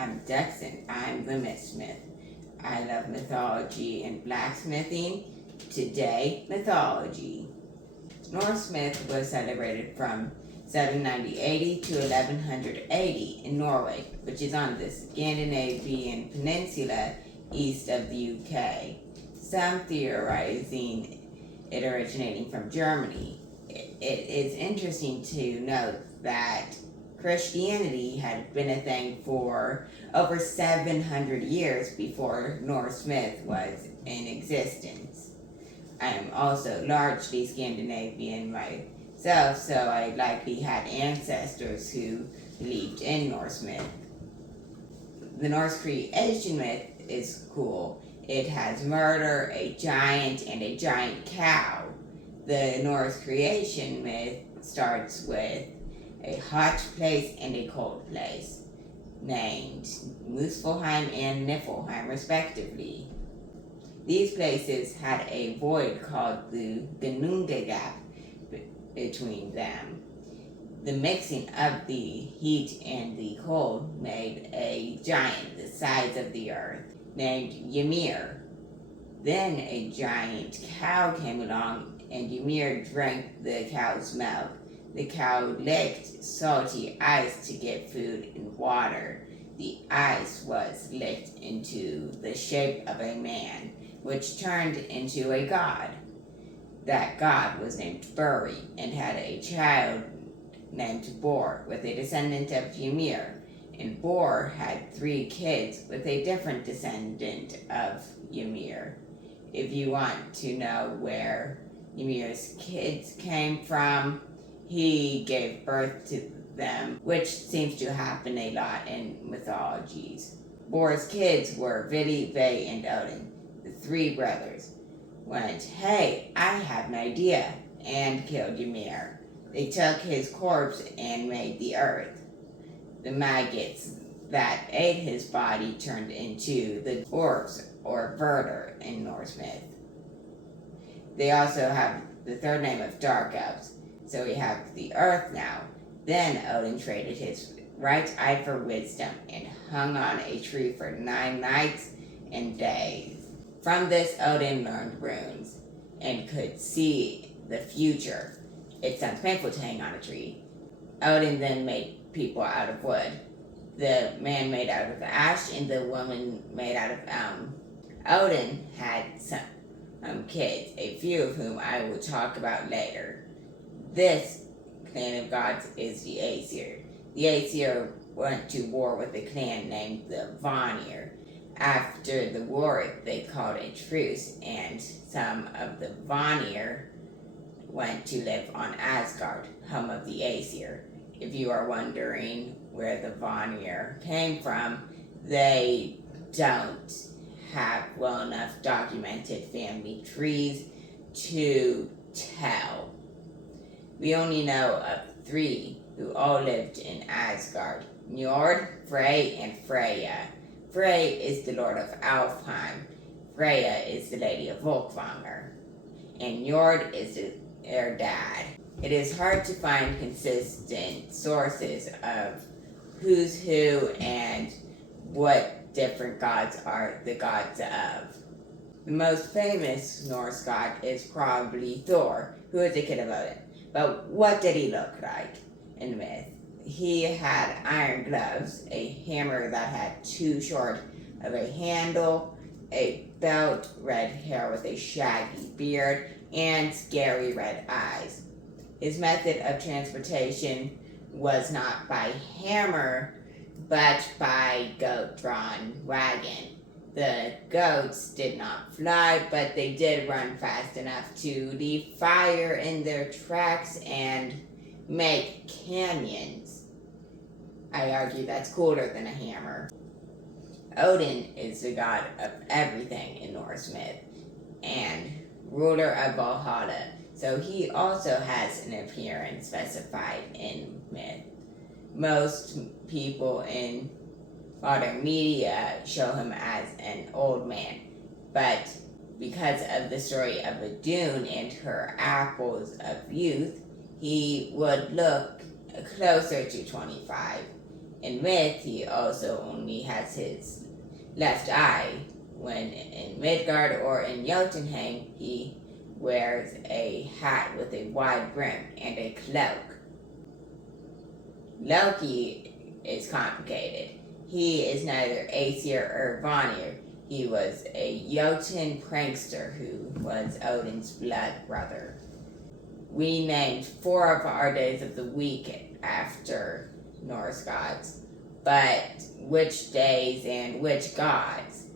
I'm Dexon. I'm the Mythsmith. I love mythology and blacksmithing. Today, mythology. Norse myth was celebrated from 790 to 1180 in Norway, which is on the Scandinavian peninsula east of the UK. Some theorizing it originating from Germany. It is interesting to note that Christianity had been a thing for over 700 years before Norse myth was in existence. I am also largely Scandinavian myself, so I likely had ancestors who believed in Norse myth. The Norse creation myth is cool. It has murder, a giant, and a giant cow. The Norse creation myth starts with a hot place and a cold place, named Muspelheim and Niflheim respectively. These places had a void called the Gnunga Gap between them. The mixing of the heat and the cold made a giant the size of the earth, named Ymir. Then a giant cow came along and Ymir drank the cow's milk. The cow licked salty ice to get food and water. The ice was licked into the shape of a man, which turned into a god. That god was named Buri and had a child named Bor with a descendant of Ymir. And Bor had 3 kids with a different descendant of Ymir. If you want to know where Ymir's kids came from, he gave birth to them, which seems to happen a lot in mythologies. Bor's kids were Vili, Ve, and Odin. The 3 brothers went, "Hey, I have an idea," and killed Ymir. They took his corpse and made the earth. The maggots that ate his body turned into the dwarves, or Verdr in Norse myth. They also have the 3rd name of Dark Elves. So we have the earth now. Then Odin traded his right eye for wisdom and hung on a tree for 9 nights and days. From this, Odin learned runes and could see the future. It sounds painful to hang on a tree. Odin then made people out of wood. The man made out of ash and the woman made out of elm. Odin had some kids, a few of whom I will talk about later. This clan of gods is the Aesir. The Aesir went to war with a clan named the Vanir. After the war, they called a truce, and some of the Vanir went to live on Asgard, home of the Aesir. If you are wondering where the Vanir came from, they don't have well enough documented family trees to tell. We only know of 3 who all lived in Asgard: Njord, Frey, and Freya. Frey is the lord of Alfheim. Freya is the lady of Volkvanger. And Njord is their dad. It is hard to find consistent sources of who's who and what different gods are the gods of. The most famous Norse god is probably Thor, who is a kid of Odin. But what did he look like in the myth? He had iron gloves, a hammer that had too short of a handle, a belt, red hair with a shaggy beard, and scary red eyes. His method of transportation was not by hammer, but by goat-drawn wagon. The goats did not fly, but they did run fast enough to leave fire in their tracks and make canyons. I argue that's cooler than a hammer. Odin is the god of everything in Norse myth and ruler of Valhalla, so he also has an appearance specified in myth. Most people in modern media show him as an old man, but because of the story of Idun and her apples of youth, he would look closer to 25. In myth, he also only has his left eye. When in Midgard or in Jotunheim, he wears a hat with a wide brim and a cloak. Loki is complicated. He is neither Aesir or Vanir. He was a Jotun prankster who was Odin's blood brother. We named 4 of our days of the week after Norse gods, but which days and which gods?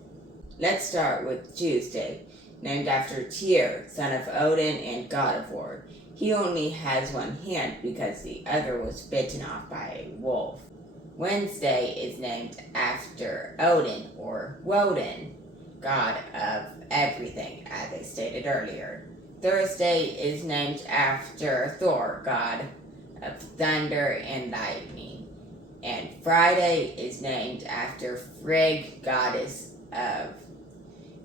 Let's start with Tuesday, named after Tyr, son of Odin and god of war. He only has one hand because the other was bitten off by a wolf. Wednesday is named after Odin or Woden, god of everything, as I stated earlier. Thursday is named after Thor, god of thunder and lightning. And Friday is named after Frigg, goddess of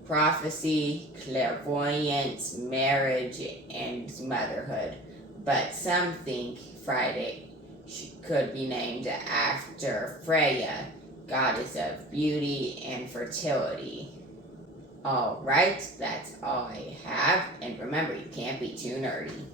prophecy, clairvoyance, marriage, and motherhood. But some think Friday could be named after Freya, goddess of beauty and fertility. Alright, that's all I have. And remember, you can't be too nerdy.